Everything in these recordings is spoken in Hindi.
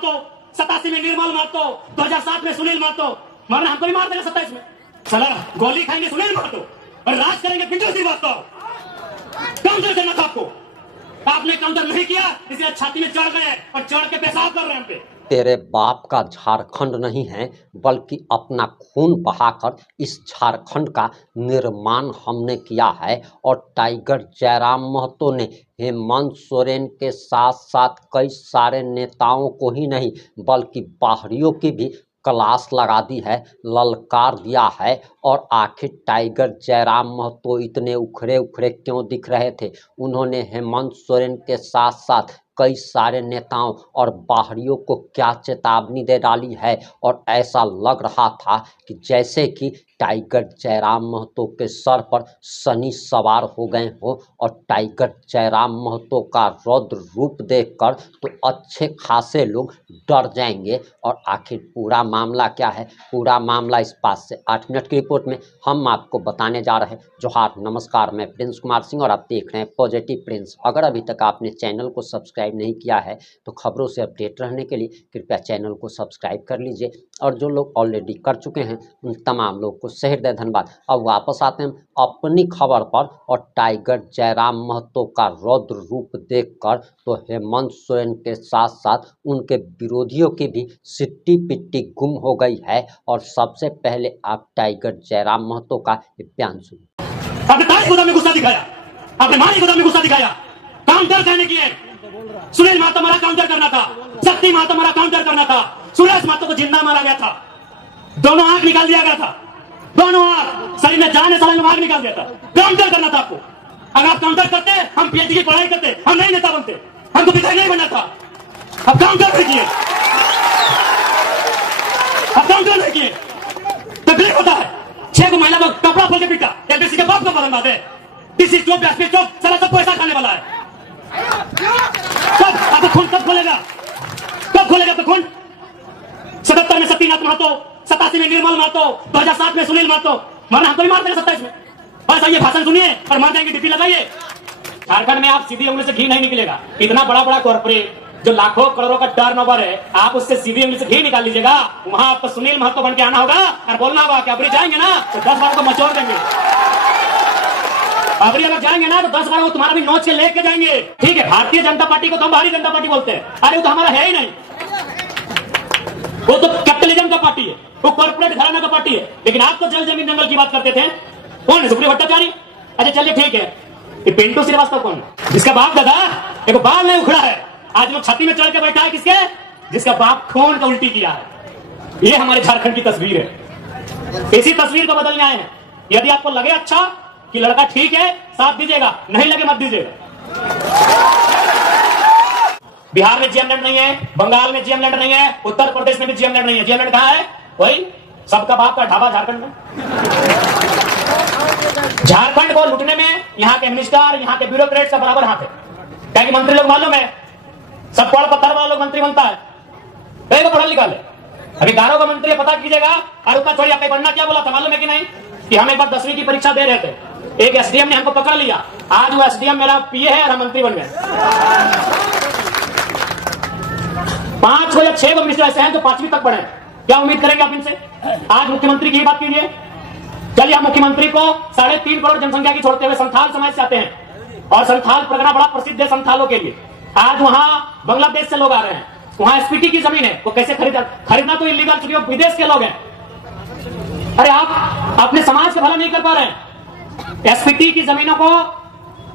महतो, 87 में निर्मल महतो, 2007 में सुनील महतो, मरना हमको ही मार देगा 27 में। साला गोली खाएंगे सुनील महतो और राज करेंगे पिंटू श्रीवास्तव। काउंटर करना था आपको, आपने काउंटर नहीं किया, इसलिए छाती में चढ़ गए और चढ़ के पेशाब कर रहे हैं हम पे। तेरे बाप का झारखंड नहीं है, बल्कि अपना खून बहाकर इस झारखंड का निर्माण हमने किया है। और टाइगर जयराम महतो ने हेमंत सोरेन के साथ साथ कई सारे नेताओं को ही नहीं बल्कि बाहरियों की भी क्लास लगा दी है, ललकार दिया है। और आखिर टाइगर जयराम महतो इतने उखड़े उखड़े क्यों दिख रहे थे? उन्होंने हेमंत सोरेन के साथ साथ कई सारे नेताओं और बाहरियों को क्या चेतावनी दे डाली है। और ऐसा लग रहा था कि जैसे कि टाइगर जयराम महतो के सर पर शनि सवार हो गए हो। और टाइगर जयराम महतो का रौद्र रूप देखकर तो अच्छे खासे लोग डर जाएंगे। और आखिर पूरा मामला क्या है? पूरा मामला इस बात से 8 मिनट की रिपोर्ट में हम आपको बताने जा रहे हैं। जोहार, नमस्कार, मैं प्रिंस कुमार सिंह और आप देख रहे हैं पॉजिटिव प्रिंस। अगर अभी तक आपने चैनल को सब्सक्राइब नहीं किया है तो खबरों से अपडेट रहने के लिए कृपया चैनल को सब्सक्राइब कर लीजिए। और जो लोग ऑलरेडी कर चुके हैं उन तमाम लोग को सहृदय धन्यवाद। अब वापस आते हैं अपनी खबर पर। और टाइगर जयराम महतो का रौद्र रूप देखकर तो हेमंत सोरेन के साथ साथ उनके विरोधियों की भी सिट्टी पिट्टी गुम हो गई है। और सबसे पहले आप टाइगर जयराम महतो का बयान सुनिए। आपने तारीख गोदाम में गुस्सा दिखाया, आपने माली गोदाम में गुस्सा दिखाया, काउंटर कहने की है। सुनील महतो मारा काउंटर करना था, शक्ति महतो मारा काउंटर करना था, सुरेश महतो को जिंदा मारा गया था, दोनों आंख निकाल दिया गया था, दोनों आंख शरीर में जाने साल में आंख निकाल दिया था। काउंटर करना था आपको। अगर आप काउंटर करते हम पीएचडी की पढ़ाई करते, हम नहीं नेता बनते, हमको विधायक नहीं बनना था। अब काउंटर नहीं किए, अब काउंटर नहीं किए, तकलीफ होता है। 6 को महिला को कपड़ा खोल के पीटा, एलबीसी के बाप को बदलवा दे, डीसी चौक एसपी चौक साला सब पैसा खाने वाला है। कब आपको खून कब खोलेगा? कब खोलेगा तो खून? 77 में सतीनाथ महतो, 87 में निर्मल महतो, 2007 में सुनील महतो, मरना हमको ही मार देगा 27 में। बस आइए भाषण सुनिए और मार जाएंगे, डीपी लगाइए। झारखंड में आप सीधी उंगली से घी नहीं निकलेगा। इतना बड़ा बड़ा कॉर्पोरेट जो लाखों करोड़ों का टर्नओवर है, आप उससे सीधी उंगली से घी निकाल लीजिएगा। वहां आपको सुनील महतो बन के आना होगा और बोलना होगा कि अबरी जाएंगे ना तो 10 बार को मचोड़ देंगे। अबरी अगर जाएंगे ना तो 10 बार वो तुम्हारा भी नोच के लेके जाएंगे। ठीक है, भारतीय जनता पार्टी को तो हम भारतीय जनता पार्टी बोलते हैं। अरे वो तो हमारा है ही नहीं, वो तो कैपिटलिज्म का पार्टी है, वो कॉर्पोरेट घराना का पार्टी है। लेकिन आप तो जल जमीन जंगल की बात करते थे। कौन है? सुप्रीम भट्टाचार्य। अच्छा चलिए ठीक है, ये पिंटू श्रीवास्तव कौन है? जिसका बाप दादा एक बाल नहीं उखड़ा है, आज लोग छाती में चढ़ के बैठा है। किसके? जिसका बाप खून का उल्टी किया है। ये हमारे झारखंड की तस्वीर है। इसी तस्वीर को बदलने आए हैं। यदि आपको लगे अच्छा कि लड़का ठीक है, साथ दीजिएगा, नहीं लगे मत दीजिएगा। बिहार में जीएम लैंड नहीं है, बंगाल में जीएम लैंड नहीं है, उत्तर प्रदेश में भी जीएम लैंड नहीं है। जीएम लैंड कहां है? वही सबका बाप का ढाबा झारखंड में। झारखंड को लूटने में यहाँ के मिनिस्टर, यहाँ के ब्यूरोक्रेट का बराबर हाथ है। क्या कि मंत्री लोग मालूम है, सब पढ़ पत्थर वाला लोग मंत्री बनता है, पढ़ा लिखा है। अभी गारों का मंत्री पता कीजिएगा। और उतना छोड़ी, आपने पढ़ना क्या बोला था मालूम है कि नहीं? कि हम एक बार 10वीं की परीक्षा दे रहे थे, एक एसडीएम ने हमको पकड़ लिया। आज वो एसडीएम मेरा पीए है और हम मंत्री बन गए। 5 को या 6 को मिनिस्टर ऐसे हैं जो 5वीं तक पढ़े। क्या उम्मीद करेंगे आप इनसे? आज मुख्यमंत्री की बात कीजिए। चलिए, हम मुख्यमंत्री को 3.5 करोड़ जनसंख्या की छोड़ते हुए संथाल समाज से आते हैं। और संथाल परगना बड़ा प्रसिद्ध है संथालों के लिए। आज वहां बांग्लादेश से लोग आ रहे हैं, वहां एसपीटी की जमीन है, वो कैसे खरीदना तो इलीगल, चूंकि वो विदेश के लोग हैं। अरे आप अपने समाज का भला नहीं कर पा रहे हैं। एसपीटी की जमीनों को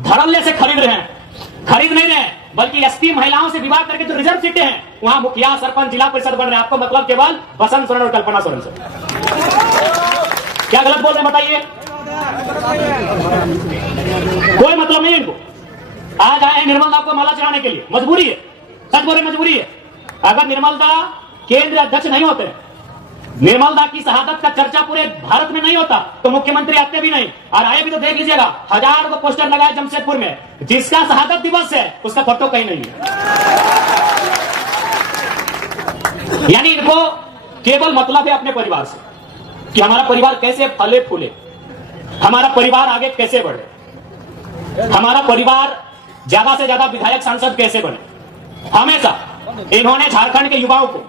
धड़ल्ले से खरीद रहे हैं। खरीद नहीं रहे, बल्कि एसपी महिलाओं से विवाह करके जो रिजर्व सीटें हैं, वहां मुखिया, सरपंच, जिला परिषद बन रहे हैं। आपको मतलब केवल बसंत सोरेन और कल्पना सोरेन से। क्या गलत बोल रहे हैं बताइए? कोई मतलब नहीं इनको। आज आए हैं निर्मल दा को माला चढ़ाने के लिए, मजबूरी है। सच बोले मजबूरी है। अगर निर्मल दा केंद्रीय अध्यक्ष नहीं होते, निर्मल दा की शहादत का चर्चा पूरे भारत में नहीं होता, तो मुख्यमंत्री आते भी नहीं। और आए भी तो देख लीजिएगा, 1000 को पोस्टर लगाए जमशेदपुर में, जिसका शहादत दिवस है उसका फोटो कहीं नहीं है। यानी इनको केवल मतलब है अपने परिवार से, कि हमारा परिवार कैसे फले फूले, हमारा परिवार आगे कैसे बढ़े, हमारा परिवार ज्यादा से ज्यादा विधायक सांसद कैसे बने। हमेशा इन्होंने झारखंड के युवाओं को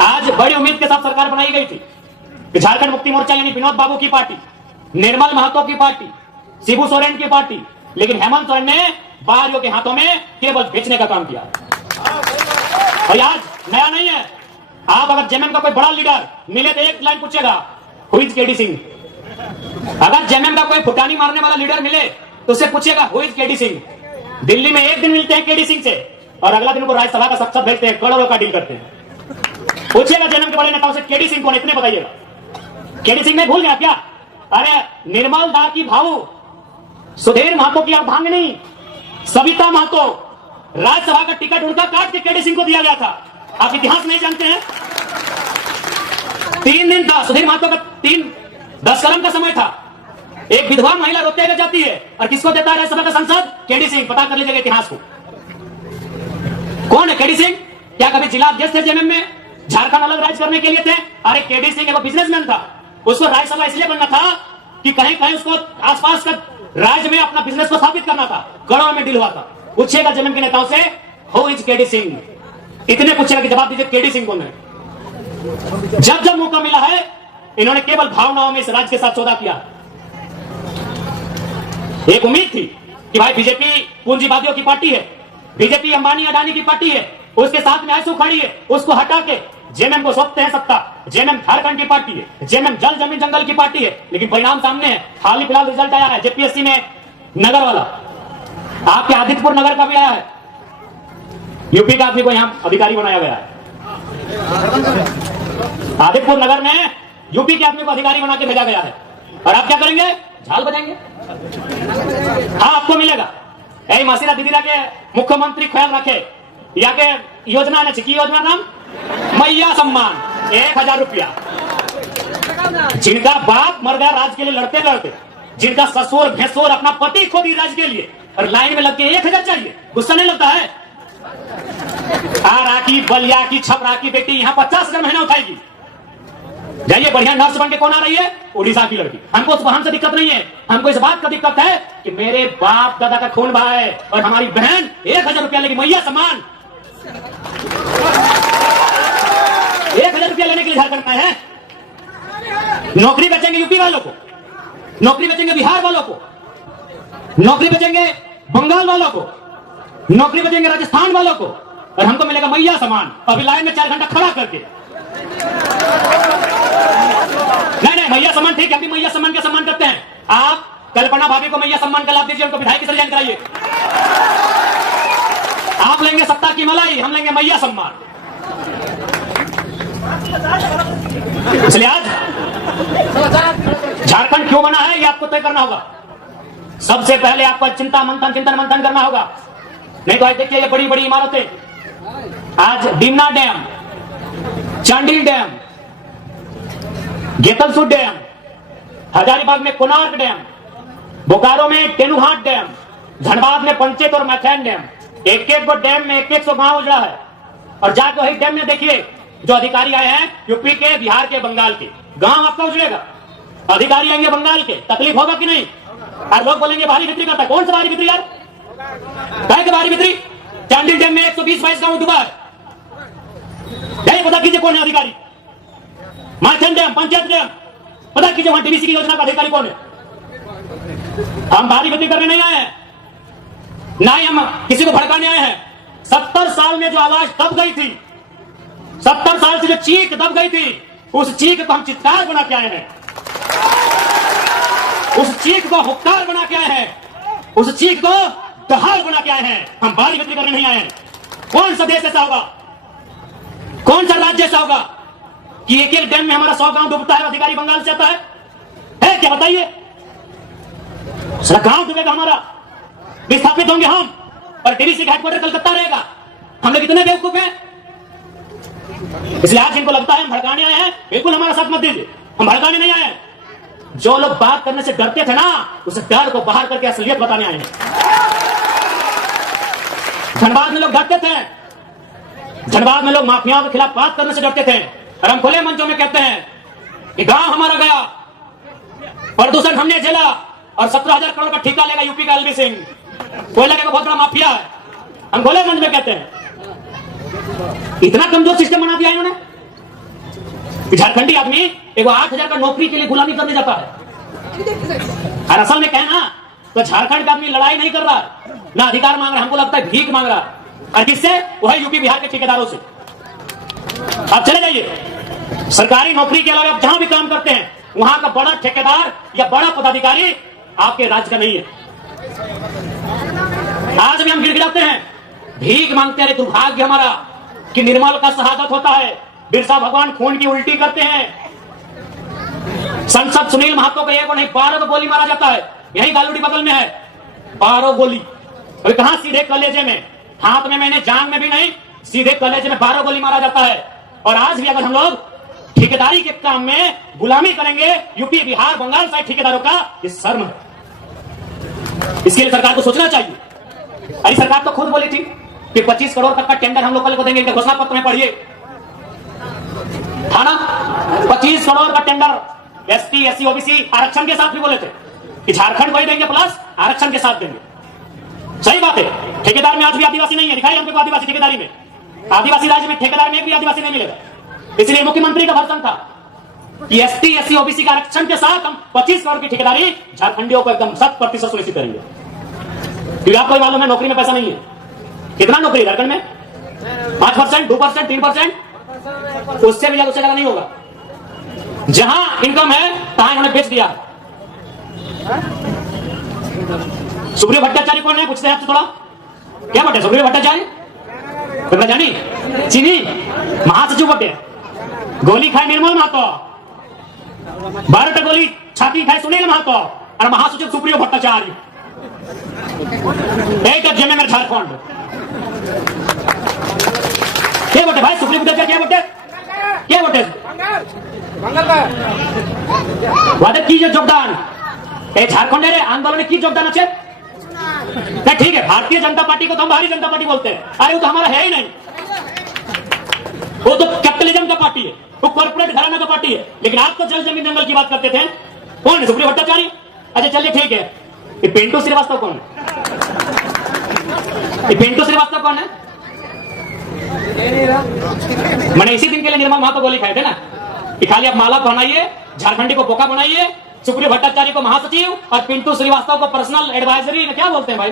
आज बड़ी उम्मीद के साथ सरकार बनाई गई थी कि झारखंड मुक्ति मोर्चा यानी विनोद बाबू की पार्टी, निर्मल महतो की पार्टी, शिबू सोरेन की पार्टी, लेकिन हेमंत सोरेन ने बाहरियों के हाथों में केवल बेचने का काम किया। और आज नया नहीं है, आप अगर जेएमएम का कोई बड़ा लीडर मिले तो एक लाइन पूछेगा, हु इज केडी सिंह। अगर जेएमएम का कोई फुटानी मारने वाला लीडर मिले तो उससे पूछेगा, who is KD Singh. Delhi में एक दिन मिलते हैं केडी सिंह से और अगला दिन उनको राज्यसभा का साक्षात भेजते हैं, करोड़ों का डील करते हैं। पूछिएगा जेएमएम के बड़े नेताओं से, केडी सिंह कौन, इतने बताइएगा। केडी सिंह में भूल गया क्या? अरे निर्मल दा की भाऊ, सुधीर महतो की अर्धांगिनी सविता महतो, राज्यसभा का टिकट उनका काट के केडी सिंह को दिया गया था। आप इतिहास नहीं जानते हैं? 3 दिन था सुधीर महतो का, 10 कलम का समय था। एक विधवा महिला रोते हुए जाती है और किसको देता है राज्यसभा का सांसद? केडी सिंह। पता कर लीजिएगा इतिहास को, कौन है केडी सिंह? क्या कभी जिला अध्यक्ष थे जेएमएम में? झारखंड अलग राज्य करने के लिए थे? अरे केडी सिंह एक बिजनेसमैन था, उसको राज्यसभा इसलिए बनना था कि कहीं कहीं उसको आसपास का राज्य में अपना बिजनेस को स्थापित करना था। करोड़ों में डील हुआ था। पूछिएगा जेएमएम के नेताओं से, हु इज केडी सिंह, इतने पूछेगा कि जवाब दीजिए केडी सिंह कौन है। जब जब मौका मिला है इन्होंने केवल भावनाओं में इस राज्य के साथ सौदा किया। एक उम्मीद थी कि भाई बीजेपी पूंजीवादियों की पार्टी है, बीजेपी अंबानी अडानी की पार्टी है, उसके साथ में आंसू खड़ी है, उसको हटा के जेएमएम को सौंपते हैं सत्ता। जेएमएम झारखंड की पार्टी है, जेएमएम जल जमीन जंगल की पार्टी है, लेकिन परिणाम सामने है। हाल ही फिलहाल रिजल्ट आया है जेपीएससी में, नगर वाला, आपके आदित्यपुर नगर का भी आया है। यूपी का आदमी को यहां अधिकारी बनाया गया है। आदित्यपुर नगर में यूपी के आदमी को अधिकारी बना के भेजा गया है। और आप क्या करेंगे? झाल बजाएंगे। हाँ, आपको मिलेगा। ऐ मासीरा दीदीरा के मुख्यमंत्री ख्याल रखे, या के योजना ने की योजना नाम मैया सम्मान, 1000 रुपया। जिनका बाप मर गया राज के लिए लड़ते लड़ते, जिनका ससुर भैंसुर अपना पति खो दी राज के लिए, और लाइन में लग के 1000 चाहिए, गुस्सा नहीं लगता है? आरा की, बलिया की, छपरा की बेटी यहाँ 50,000 महीना उठाएगी। जाइए, बढ़िया नर्स बन के कौन आ रही है? उड़ीसा की लड़की। हमसे दिक्कत नहीं है, हमको इस बात का दिक्कत है कि मेरे बाप दादा का खून बहा है और हमारी बहन 1000 रुपया लेगी, मैया सम्मान। 1000 रुपया लेने के लिए झारखंड में है। नौकरी बेचेंगे यूपी वालों को, नौकरी बेचेंगे बिहार वालों को, नौकरी बेचेंगे बंगाल वालों को, नौकरी बेचेंगे राजस्थान वालों को, और हमको मिलेगा मैया सम्मान। अभी लाइन में 4 घंटा खड़ा करके। नहीं, मैया सम्मान ठीक है, हम भी मैया सम्मान का सम्मान करते हैं। आप कल्पना भाभी को मैया सम्मान का लाभ दीजिए, उनको विधायक से रिजाइन कराइए। आप लेंगे सत्ता की मलाई, हम लेंगे मैया सम्मान। इसलिए आज झारखंड क्यों बना है ये आपको तय करना होगा। सबसे पहले आपको चिंतन मंथन करना होगा। नहीं तो आज देखिए, ये बड़ी बड़ी इमारतें, आज Dimna dam, Chandil dam, Getalsud dam, Hazaribagh में कोणार्क डैम, बोकारो में तेनुहाट डैम, धनबाद में पंचेत और मैथैन डैम, एक एक डैम में 100 गांव उजड़ा है। और जाके वही डैम में देखिए, जो अधिकारी आए हैं यूपी के, बिहार के, बंगाल के, गांव आपका उजड़ेगा। अधिकारी आएंगे बंगाल के, तकलीफ होगा कि नहीं? और लोग बोलेंगे भारी बिक्री करता है। कौन सा भारी बिक्री यार? कहे के भारी बिक्री? चांडिल डैम में 120-22 गांव डूबा है। पता कीजिए कौन है अधिकारी। मैथैन डैम, पंचायत डैम, पता कीजिए वहां डीवीसी की योजना का अधिकारी कौन है। हम भारी बिक्री करने नहीं आए हैं, ना ही हम किसी को भड़काने आए हैं। 70 साल में जो आवाज दब गई थी, 70 साल से जो चीख दब गई थी, उस चीख को हम चित्कार बना के आए हैं, उस चीख को हुक्कार बना के आए हैं, उस चीख को दहाड़ बना के आए हैं। हम भारी बिक्री करने नहीं आए हैं। कौन सा देश ऐसा होगा, कौन सा राज्य ऐसा होगा कि एक एक डैम में हमारा 100 गांव डूबता है, अधिकारी बंगाल से आता है क्या? बताइए, गांव डूबेगा हमारा, विस्थापित होंगे हम, और डीवीसी का हेडक्वार्टर कलकत्ता रहेगा। हम लोग इतने बेवकूफ हैं। इसलिए आज इनको लगता है हम भड़काने आए हैं, बिल्कुल हमारा साथ मत दीजिए, हम भड़काने नहीं आए हैं। जो लोग बात करने से डरते थे ना, उस डर को बाहर करके असलियत बताने आए हैं। धनबाद में लोग डरते थे, धनबाद में लोग माफियाओं के खिलाफ बात करने से डरते थे, और हम खुले मंचों में कहते हैं कि गांव हमारा गया, प्रदूषण हमने झेला, और 17,000 करोड़ का ठेका लेगा यूपी का एलबी सिंह, कोयला का बहुत बड़ा माफिया है। हम खुले मंच में कहते हैं। इतना कमजोर सिस्टम बना दिया इन्होंने कि झारखंडी आदमी एक 8,000 का नौकरी के लिए गुलामी करने जाता है। और असल में कहना तो झारखंड का आदमी लड़ाई नहीं कर रहा है, ना अधिकार मांग रहा है, हमको लगता है भीख मांग रहा है। और किससे? वही यूपी बिहार के ठेकेदारों से। आप चले जाइए, सरकारी नौकरी के अलावा आप जहां भी काम करते हैं वहां का बड़ा ठेकेदार या बड़ा पदाधिकारी आपके राज्य का नहीं है। आज भी हम गिड़गिड़ाते हैं, भीख मांगते हैं। दुर्भाग्य हमारा कि निर्मल का शहादत होता है, बिरसा भगवान खून की उल्टी करते हैं, संसद सुनील महतो को 1 नहीं 12 गोली मारा जाता है। यही गालूडी बगल में है, 12 गोली। अभी कहां सीधे कलेजे में, हाथ में मैंने जान में भी नहीं, सीधे कलेजे में 12 गोली मारा जाता है। और आज भी अगर हम लोग ठेकेदारी के काम में गुलामी करेंगे यूपी बिहार बंगाल साइड ठेकेदारों का, ये शर्म है। इसके लिए सरकार को सोचना चाहिए। अरे सरकार तो खुद बोली थी कि 25 करोड़ तक का टेंडर हम लोग कल को देंगे, इनके घोषणा पत्र में पढ़िए, था ना? 25 करोड़ का टेंडर एसटी एससी ओबीसी आरक्षण के साथ भी बोले थे कि झारखंड को ही देंगे प्लस आरक्षण के साथ देंगे। सही बात है, ठेकेदार में आज भी आदिवासी नहीं है, दिखाई हमको आदिवासी ठेकेदारी में। आदिवासी राज्य में ठेकेदार में एक भी आदिवासी नहीं मिलेगा। इसलिए मुख्यमंत्री का भाषण था कि एसटी एससी ओबीसी का आरक्षण के साथ हम 25 करोड़ की ठेकेदारी झारखंडियों को एकदम 100% सुनिश्चित करेंगे। क्योंकि आपको मालूम है नौकरी में पैसा नहीं है। कितना नौकरी झारखंड में? 5%, 2%, 3%, उससे भी ज्यादा, उससे ज्यादा नहीं होगा। जहां इनकम है तहां इन्होंने बेच दिया। सुप्रियो भट्टाचार्य कौन है? पूछते हैं आपसे थोड़ा, क्या बटे सुप्रियो भट्टाचार्य? तुमने जानी? चीनी महासचिव बटे, गोली खाए निर्मल महतो, 12 गोली छाती खाए सुनील महतो, और महासचिव सुप्रियो भट्टाचार्य। एक जमे में झारखंड क्या बटे भाई? सुप्रीम कोर्ट क्या बटे? क्या बटे? वादे की जो योगदान झारखंड रे आंदोलन की योगदान अच्छे ठीक है। भारतीय जनता पार्टी को तो हम भारतीय जनता पार्टी बोलते हैं, अरे वो तो हमारा है ही नहीं, वो तो कैपिटलिज्म का पार्टी है, वो कॉर्पोरेट घराना का पार्टी है। लेकिन आप तो जल जमीन जंगल की बात करते थे। कौन है? सुप्रीयो भट्टाचार्य। अच्छा चलिए ठीक है, ये पिंटू श्रीवास्तव कौन है? ये पिंटू श्रीवास्तव कौन है? मैंने इसी दिन के लिए निर्मल महतो गोली खाए थे ना कि खाली आप माला पहनाइए, झारखंडी को बोका बनाइए, सुप्रियो भट्टाचार्य को महासचिव और पिंटू श्रीवास्तव को पर्सनल एडवाइजरी, क्या बोलते हैं भाई,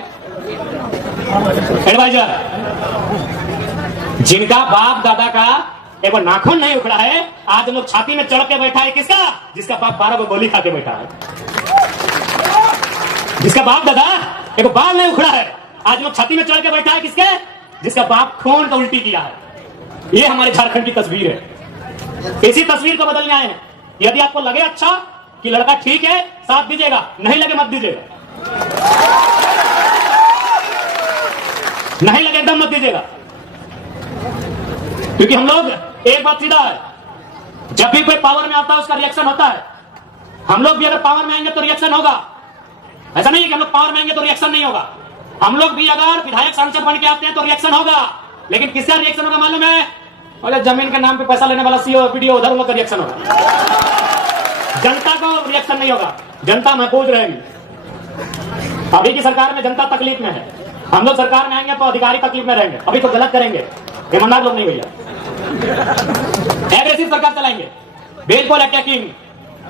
एडवाइजर। जिनका बाप दादा का एक नाखून नहीं उखड़ा है, आज लोग छाती में चढ़ के बैठा है। किसका? जिसका बाप 12 को गोली खा के बैठा है। जिसका बाप दादा एक बाल नहीं उखड़ा है, आज लोग छाती में चढ़ के बैठा है। किसके? जिसका बाप खून का उल्टी किया है। ये हमारे झारखंड की तस्वीर है। इसी तस्वीर को बदलने आए हैं। यदि आपको लगे अच्छा कि लड़का ठीक है, साथ दीजिएगा, नहीं लगे मत दीजिएगा, नहीं लगे एकदम मत दीजिएगा। क्योंकि हम लोग एक बात सीधा है, जब भी कोई पावर में आता है उसका रिएक्शन होता है। हम लोग भी अगर पावर में आएंगे तो रिएक्शन होगा। ऐसा नहीं है कि हम लोग पावर में आएंगे तो रिएक्शन नहीं होगा। हम लोग भी अगर विधायक सांसद बन के आते हैं तो रिएक्शन होगा। लेकिन किसका रिएक्शन होगा मालूम है? बोले जमीन के नाम पे पैसा लेने वाला सीओ वीडियो उधर उनका रिएक्शन होगा। जनता को रिएक्शन नहीं होगा, जनता महफूज रहेगी। अभी की सरकार में जनता तकलीफ में है, हम लोग सरकार में आएंगे तो अधिकारी तकलीफ में रहेंगे। अभी तो गलत करेंगे, ईमानदार लोग नहीं भैया, एग्रेसिव सरकार चलाएंगे, बिल्कुल अटैकिंग।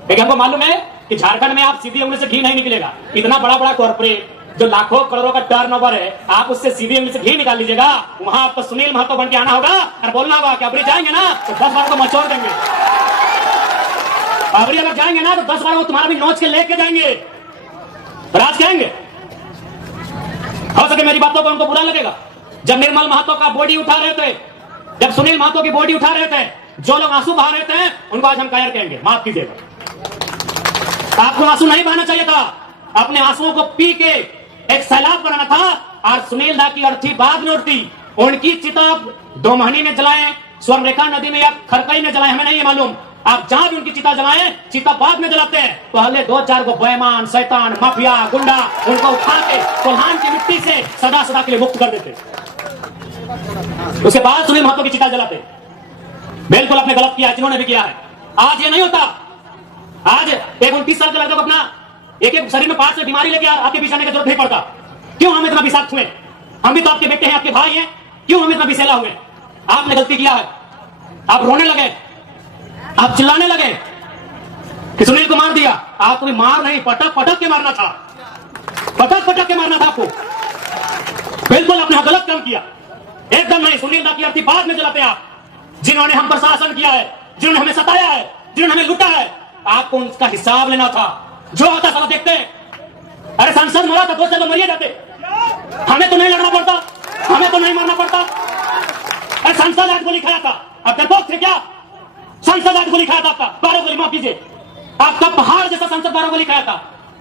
लेकिन हमको मालूम है कि झारखंड में आप सीधी उंगली से घी नहीं निकलेगा। इतना बड़ा बड़ा कॉर्पोरेट जो लाखों करोड़ों का टर्नओवर है, आप उससे सीधी उंगली से घी निकाल लीजिएगा। वहां आपको सुनील महतो बन के आना होगा और बोलना होगा कि अबरी जाएंगे ना तो 10 बार को मचोड़ देंगे। अबरी अगर जाएंगे ना तो 10 बार वो तुम्हारा भी नोच के लेके जाएंगे, राज कहेंगे। हो सके मेरी बातों को उनको बुरा लगेगा। जब निर्मल महतो का बॉडी उठा रहे थे, जब सुनील महतो की बॉडी उठा रहे थे, जो लोग आंसू बहा रहे थे उनको आज हम कायर कहेंगे, माफ कीजिएगा। आपको आंसू नहीं बहाना चाहिए था, अपने आंसुओं को पी के एक सैलाब बनाना था। और सुनील दा की अर्थी बाद में उठती, उनकी चिता 2 महीने में जलाएं, स्वर्णरेखा नदी में या खरकई में जलाएं, हमें नहीं मालूम। आप जहां भी उनकी चिता जलाएं, चिता बाद में जलाते हैं। पहले 2-4 को बेईमान, शैतान, माफिया, गुंडा उनको उठा के कोल्हान की मिट्टी से सदा सदा के लिए मुक्त कर देते। उसके बाद सुनील महतो की चिता जलाते। बिल्कुल आपने गलत किया, जिन्होंने भी किया है। आज ये नहीं होता। आज एक 29 साल के लड़के को अपना एक शरीर में 5 से बीमारी लेके आपके बीच आने की जरूरत नहीं पड़ता। क्यों हम इतना विषाक्त हुए? हम भी तो आपके बेटे हैं, आपके भाई हैं, क्यों हम इतना विषैला हुए? आपने गलती किया है, आप रोने लगे, आप चिल्लाने लगे कि सुनील को मार दिया। आपको भी मार नहीं, पटक पटक के मारना था, पटक पटक के मारना था आपको। बिल्कुल आपने गलत काम किया, एकदम नहीं। सुनील दा की अर्थी बाद में जलाते आप, जिन्होंने हम पर शासन किया है, जिन्होंने हमें सताया है, जिन्होंने हमें लूटा है, आपको उसका हिसाब लेना था। जो होता साला देखते। अरे सांसद मरा था, 2 साल मरिए जाते, हमें तो नहीं लड़ना पड़ता, हमें तो नहीं मरना पड़ता। अरे सांसद आज गोली खाया था, अब डरपोक थे क्या? सांसद आज गोली खाया था आपका, 12 गोली, माफ कीजिए, आपका पहाड़ जैसा सांसद 12 गोली खाया था,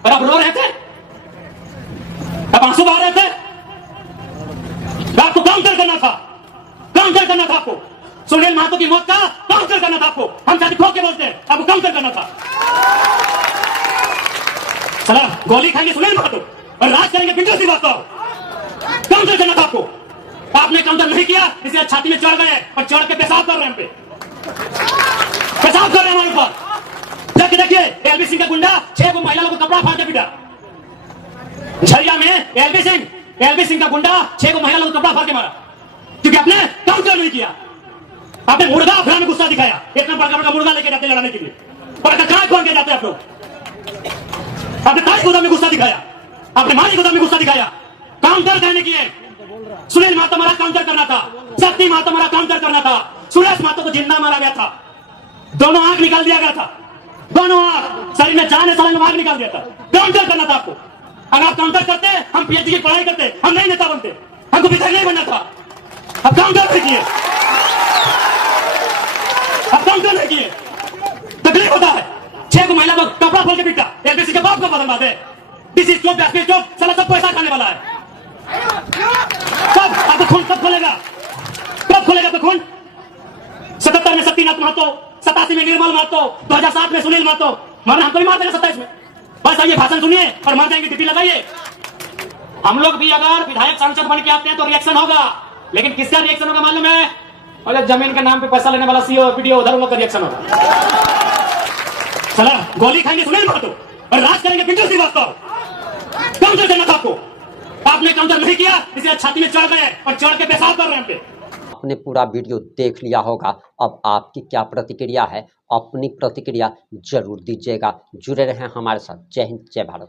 और आप रो रहे थे, अब आंसू बहा रहे थे। आपको काउंटर करना था, काउंटर करना था आपको। सुनील महतो की मौत का काउंटर करना था आपको। हम शादी ठोक के बोलते हैं, आपको काउंटर करना था। चला गोली खाएंगे सुनील महतो और राज करेंगे पिंटू श्रीवास्तव, काउंटर करना था आपको। आपने काउंटर नहीं किया, इसलिए छाती में चढ़ गए और चढ़ के पेशाब कर रहे हैं, हम पे पेशाब कर रहे हैं हमारे ऊपर। जाके देखिए, एलबी सिंह का गुंडा 6 को महिला लोगों को कपड़ा फाड़ के पीटा। झरिया में एलबी सिंह का गुंडा 6 को महिला लोगों को कपड़ा फाड़ के मारा, क्योंकि आपने काउंटर नहीं किया। आपने मुर्गा अफरा में गुस्सा दिखाया, इतना बड़ा बड़ा मुर्गा लेके जाते लड़ाने के लिए, पर काय खोल के जाते आप लोग। आपने ताज गोदाम में गुस्सा दिखाया, आपने माली गोदाम में गुस्सा दिखाया, काउंटर करने की है। सुनील महतो मारा, काउंटर करना था। शक्ति महतो मारा, काउंटर करना था। सुरेश महतो को जिंदा मारा गया था, दोनों आंख निकाल दिया गया था, दोनों आंख, शरीर में जान है, सारे आंख निकाल दिया था। काउंटर करना था आपको। अगर आप काउंटर करते, हम पीएचडी की पढ़ाई करते, हम नहीं नेता बनते, हमको विधायक नहीं बनना था। अब काउंटर नहीं किए, अब काउंटर नहीं किए, तकलीफ होता है। 6 को महिला को कपड़ा खोल के पीटा, एलबीसी के बाप को बदल है। दिस चौक साला सब पैसा खाने वाला है। कब आपको खून कब खोलेगा, कब खोलेगा आपको खून? 77 में शक्तिनाथ महतो, 87 में निर्मल महतो, 2007 में सुनील महतो, मरना हमको ही मार देगा 27 में। बस आइए भाषण सुनिए और मर जाएंगे, ड्यूटी लगाइए। हम लोग भी अगर विधायक सांसद बन के आते हैं तो रिएक्शन होगा, लेकिन किसका रिएक्शन होगा मालूम है? और जमीन के नाम पे पैसा लेने वाला सीओ पीडीओ, उधर लोग का रिएक्शन होगा। चला गोली खाएंगे सुनील महतो और राज करेंगे पिंटू श्रीवास्तव, काउंटर करना था आपको। आपने काउंटर नहीं किया, इसलिए छाती में चढ़ गए और चढ़ के पेशाब कर रहे हैं हम पे। आपने पूरा वीडियो देख लिया होगा, अब आपकी क्या प्रतिक्रिया है? अपनी प्रतिक्रिया जरूर दीजिएगा। जुड़े रहें हमारे साथ। जय हिंद, जय भारत।